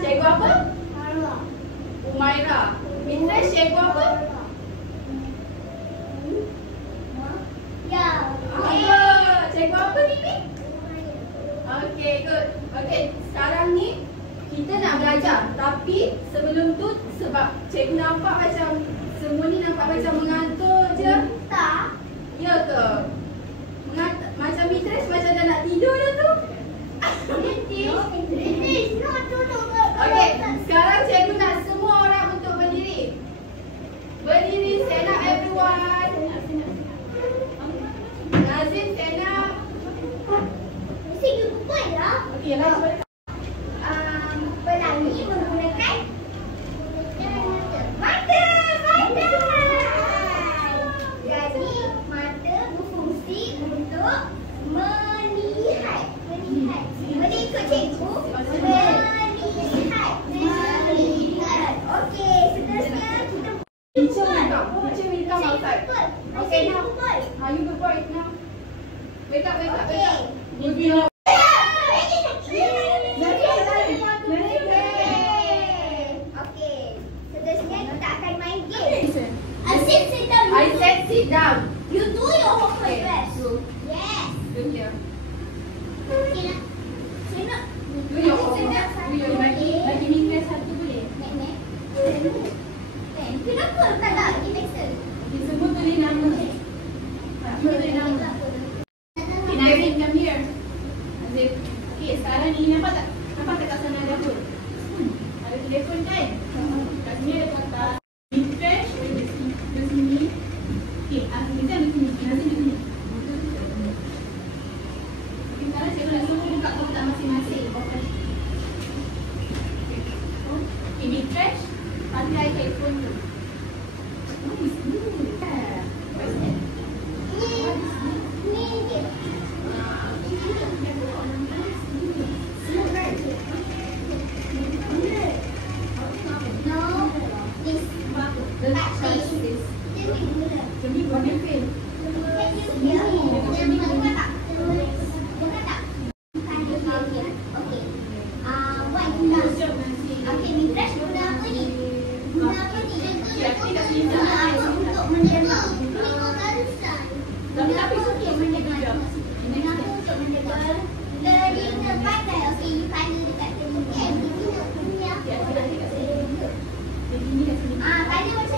Cikgu apa? Umaira. Mitra, cikgu apa? Ya. Cikgu apa ni? Okey, good. Okey, sekarang ni kita nak belajar. Tapi sebelum tu sebab cikgu nampak macam semua ni nampak macam mengantuk je. Tak. Ya ke? Macam Mitris macam dah nak tidur dah tu. Okey, sekarang cikgu nak semua orang untuk berdiri. Berdiri, stand up everyone. Nazin, stand up. Mesti lupa lah. Okey, lah. Pelangi menggunakan mata. Jadi mata berfungsi untuk melihat. Boleh ikut cikgu? Melihat. Okey, seterusnya kita Teacher will come outside. Okay, now. You go for it now. Wake up, wake up, wake up. Okay. Okey, seterusnya kita akan main game. I said sit down. You do your homework first. Yes. Do here. Okay lah. Sina. Do your homework. Do your bagi Mitris satu boleh? Nek. Kenapa tak nak pergi Maxwell? Semua tulis nama. Semua tulis nama. Okay, Nazim, come here. Nazim. Okay, sekarang ni nampak tak? Nampak tak kat sana ada apa? Ada telefon kan? Kat sini ada kata Mitris, di sini. Okay, Nazim di sini. Nazim di sini. Okay, sekarang cikgu nak suruh buka kotak masing-masing. Okay, Mitris, pakai telefon tu. What is this? What is that? Ni dia. No. This. Demi warna pink. Tanya